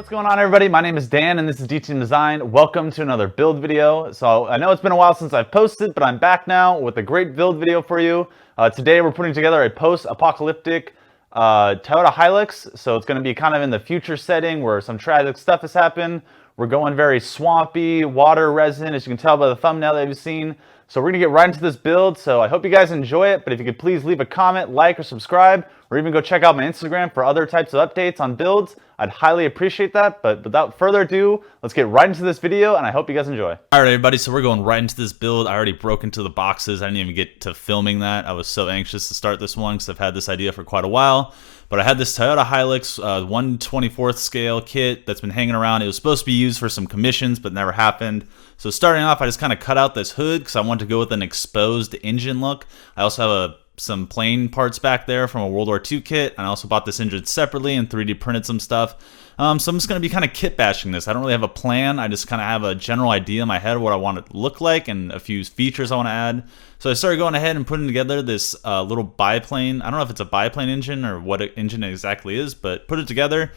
What's going on, everybody? My name is Dan and this is DT Design. Welcome to another build video. So I know it's been a while since I've posted, but I'm back now with a great build video for you. Today we're putting together a post-apocalyptic Toyota Hilux. So it's going to be kind of in the future setting where some tragic stuff has happened. We're going very swampy, water resin, as you can tell by the thumbnail that you've seen. So we're going to get right into this build. So I hope you guys enjoy it, but if you could please leave a comment, like, or subscribe, or even go check out my Instagram for other types of updates on builds, I'd highly appreciate that. But without further ado, let's get right into this video, and I hope you guys enjoy. All right, everybody, so we're going right into this build. I already broke into the boxes. I didn't even get to filming that. I was so anxious to start this one because I've had this idea for quite a while. But I had this Toyota Hilux 1/24th scale kit that's been hanging around. It was supposed to be used for some commissions, but never happened. So starting off, I just kind of cut out this hood because I wanted to go with an exposed engine look. I also have some plain parts back there from a World War II kit, and I also bought this engine separately and 3D printed some stuff. So I'm just going to be kind of kit bashing this. I don't really have a plan. I just kind of have a general idea in my head of what I want it to look like and a few features I want to add. So I started going ahead and putting together this little biplane. I don't know if it's a biplane engine or what engine it exactly is, but put it together,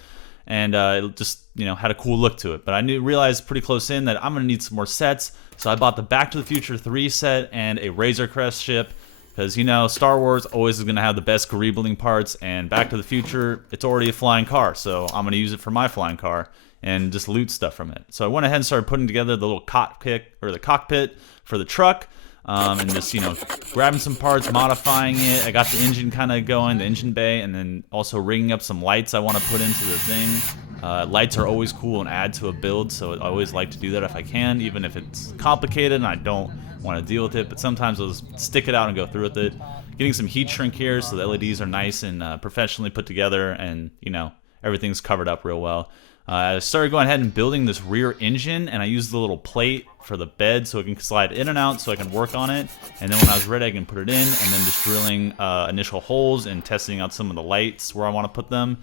and it just, you know, had a cool look to it. But I realized pretty close in that I'm going to need some more sets. So I bought the Back to the Future 3 set and a Razor Crest ship. Because, you know, Star Wars always is going to have the best greebling parts, and Back to the Future, it's already a flying car, so I'm going to use it for my flying car and just loot stuff from it. So I went ahead and started putting together the little cockpit for the truck, and just, you know, grabbing some parts, modifying it. I got the engine kind of going, the engine bay, and then also rigging up some lights I want to put into the thing. Lights are always cool and add to a build, so I always like to do that if I can, even if it's complicated and I don't want to deal with it, but sometimes I'll just stick it out and go through with it. Getting some heat shrink here so the LEDs are nice and professionally put together, and, you know, everything's covered up real well. I started going ahead and building this rear engine, and I used the little plate for the bed so it can slide in and out so I can work on it. And then when I was ready, I can put it in, and then just drilling initial holes and testing out some of the lights where I want to put them,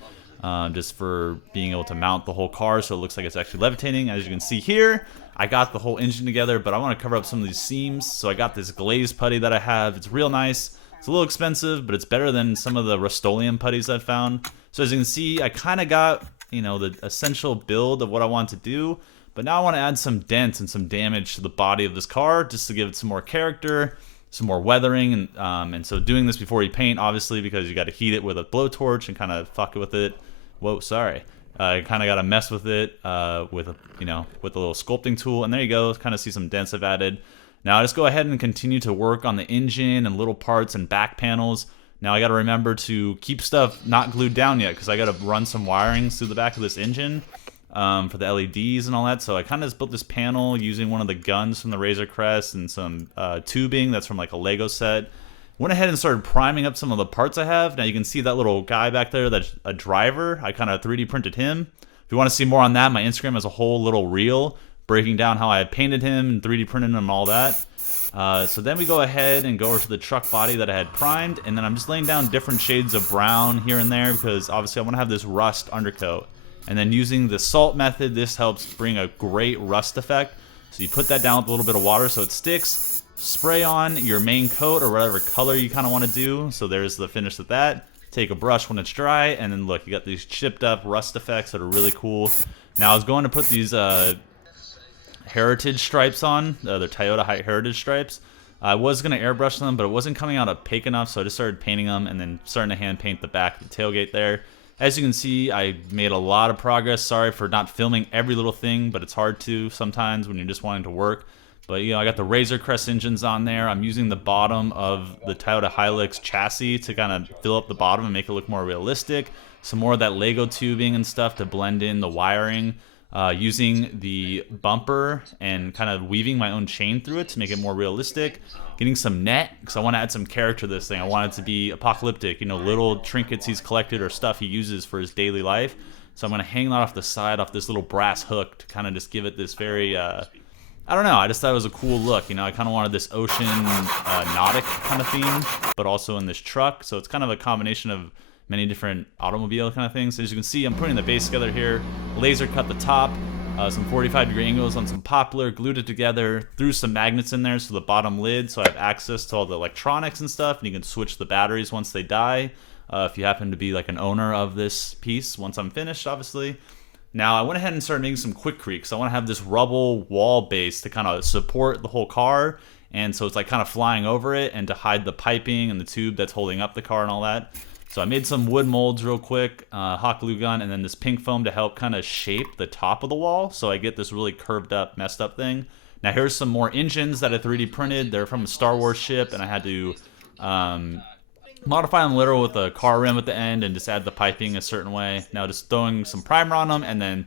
just for being able to mount the whole car so it looks like it's actually levitating. As you can see here, I got the whole engine together, but I want to cover up some of these seams. So I got this glazed putty that I have. It's real nice. It's a little expensive, but it's better than some of the Rust-Oleum putties I've found. So as you can see, I kind of got, you know, the essential build of what I want to do, but now I want to add some dents and some damage to the body of this car just to give it some more character, some more weathering, and so doing this before you paint, obviously, because you got to heat it with a blowtorch and kind of fuck with it. Whoa, sorry. Kind of got to mess with it with a little sculpting tool, and there you go. Kind of see some dents I've added. Now I just go ahead and continue to work on the engine and little parts and back panels. Now I got to remember to keep stuff not glued down yet because I got to run some wirings through the back of this engine for the LEDs and all that. So I kind of just built this panel using one of the guns from the Razor Crest and some tubing that's from like a Lego set. Went ahead and started priming up some of the parts I have. Now you can see that little guy back there, that's a driver. I kind of 3D printed him. If you want to see more on that, my Instagram has a whole little reel breaking down how I painted him and 3D printed him and all that. So then we go ahead and go over to the truck body that I had primed, and then I'm just laying down different shades of brown here and there because obviously I want to have this rust undercoat. And then using the salt method, this helps bring a great rust effect. So you put that down with a little bit of water so it sticks. Spray on your main coat or whatever color you kind of want to do. So there's the finish of that. Take a brush when it's dry, and then look, you got these chipped up rust effects that are really cool. Now I was going to put these heritage stripes on, the Toyota heritage stripes. I was going to airbrush them, but it wasn't coming out opaque enough, so I just started painting them and then starting to hand paint the back of the tailgate there. As you can see, I made a lot of progress. Sorry for not filming every little thing, but it's hard to sometimes when you're just wanting to work. But, you know, I got the Razor Crest engines on there. I'm using the bottom of the Toyota Hilux chassis to kind of fill up the bottom and make it look more realistic. Some more of that Lego tubing and stuff to blend in the wiring. Using the bumper and kind of weaving my own chain through it to make it more realistic. Getting some net, because I want to add some character to this thing. I want it to be apocalyptic, you know, little trinkets he's collected or stuff he uses for his daily life. So I'm going to hang that off the side, off this little brass hook to kind of just give it this very... I don't know, I just thought it was a cool look. You know, I kind of wanted this ocean nautic kind of theme, but also in this truck. So it's kind of a combination of many different automobile kind of things. As you can see, I'm putting the base together here. Laser cut the top, some 45-degree angles on some poplar, glued it together, threw some magnets in there so the bottom lid, so I have access to all the electronics and stuff, and you can switch the batteries once they die. If you happen to be like an owner of this piece, once I'm finished, obviously. Now I went ahead and started making some quickcrete, so I want to have this rubble wall base to kind of support the whole car, and so it's like kind of flying over it, and to hide the piping and the tube that's holding up the car and all that. So I made some wood molds real quick, hot glue gun, and then this pink foam to help kind of shape the top of the wall, so I get this really curved up, messed up thing. Now here's some more engines that I 3D printed. They're from a Star Wars ship, and I had to modify them literal with a car rim at the end and just add the piping a certain way. Now just throwing some primer on them, and then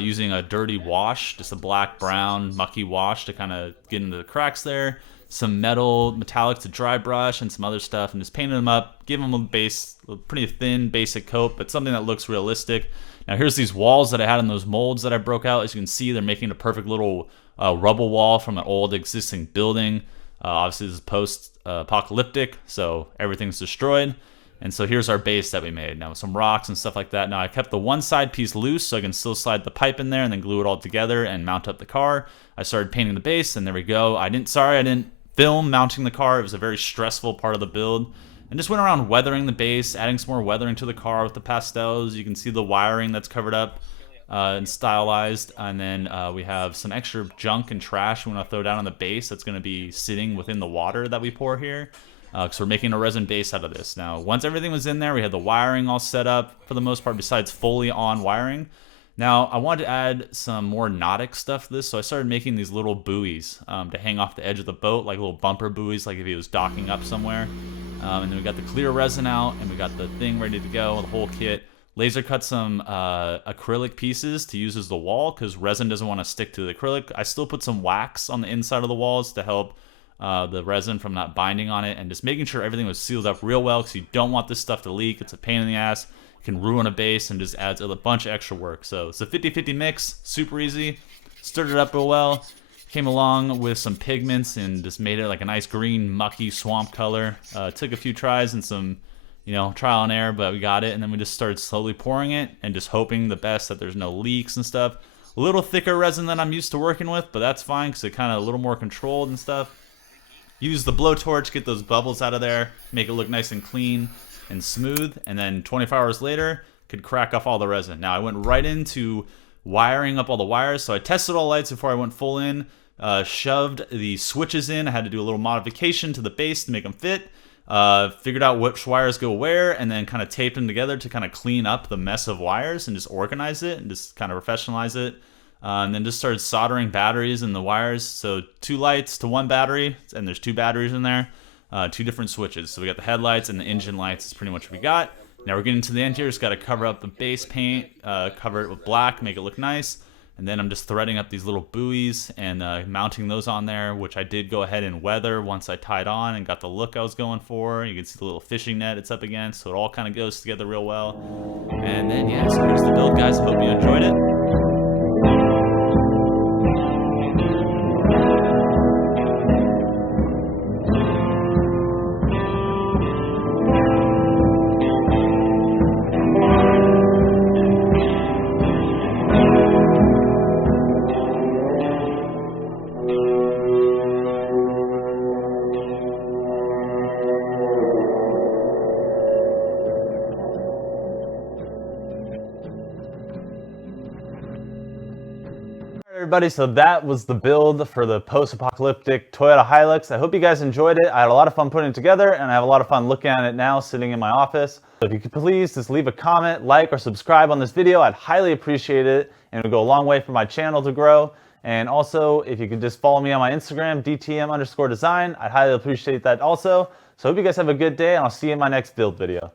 using a dirty wash, just a black, brown, mucky wash to kind of get into the cracks there. Some metallic to dry brush and some other stuff, and just painted them up, give them a pretty thin basic coat, but something that looks realistic. Now here's these walls that I had in those molds that I broke out. As you can see, they're making a perfect little rubble wall from an old existing building. Obviously this is post-apocalyptic, so everything's destroyed. And so here's our base that we made. Now with some rocks and stuff like that. Now I kept the one side piece loose so I can still slide the pipe in there and then glue it all together and mount up the car. I started painting the base, and there we go. I didn't film mounting the car. It was a very stressful part of the build. And just went around weathering the base, adding some more weathering to the car with the pastels. You can see the wiring that's covered up and stylized. And then we have some extra junk and trash we want to throw down on the base that's going to be sitting within the water that we pour here. So we're making a resin base out of this. Now, once everything was in there, we had the wiring all set up for the most part, besides fully on wiring. Now, I wanted to add some more nautic stuff to this, so I started making these little buoys to hang off the edge of the boat, like little bumper buoys, like if he was docking up somewhere. And then we got the clear resin out, and we got the thing ready to go, the whole kit. Laser cut some acrylic pieces to use as the wall, because resin doesn't want to stick to the acrylic. I still put some wax on the inside of the walls to help the resin from not binding on it, and just making sure everything was sealed up real well, because you don't want this stuff to leak. It's a pain in the ass. Can ruin a base and just adds a bunch of extra work. So it's a 50-50 mix, super easy. Stirred it up real well. Came along with some pigments and just made it like a nice green, mucky swamp color. Took a few tries and some, trial and error, but we got it. And then we just started slowly pouring it and just hoping the best that there's no leaks and stuff. A little thicker resin than I'm used to working with, but that's fine because it's kind of a little more controlled and stuff. Use the blowtorch, get those bubbles out of there, make it look nice and clean and smooth, and then 24 hours later could crack off all the resin. Now I went right into wiring up all the wires, so I tested all the lights before I went full in, shoved the switches in. I had to do a little modification to the base to make them fit, figured out which wires go where, and then kind of taped them together to kind of clean up the mess of wires and just organize it and just kind of professionalize it. And then just started soldering batteries in the wires, so 2 lights to 1 battery, and there's 2 batteries in there. 2 different switches. So we got the headlights and the engine lights is pretty much what we got. Now we're getting to the end here. Just got to cover up the base paint, cover it with black, make it look nice. And then I'm just threading up these little buoys and mounting those on there, which I did go ahead and weather once I tied on and got the look I was going for. You can see the little fishing net it's up against, so it all kind of goes together real well. And then, yeah, so here's the build, guys. I hope you enjoyed it. Everybody, so that was the build for the post-apocalyptic Toyota Hilux. I hope you guys enjoyed it. I had a lot of fun putting it together, and I have a lot of fun looking at it now sitting in my office. So if you could please just leave a comment, like, or subscribe on this video, I'd highly appreciate it, and it would go a long way for my channel to grow. And also, if you could just follow me on my Instagram, DTM_design, I'd highly appreciate that also. So I hope you guys have a good day, and I'll see you in my next build video.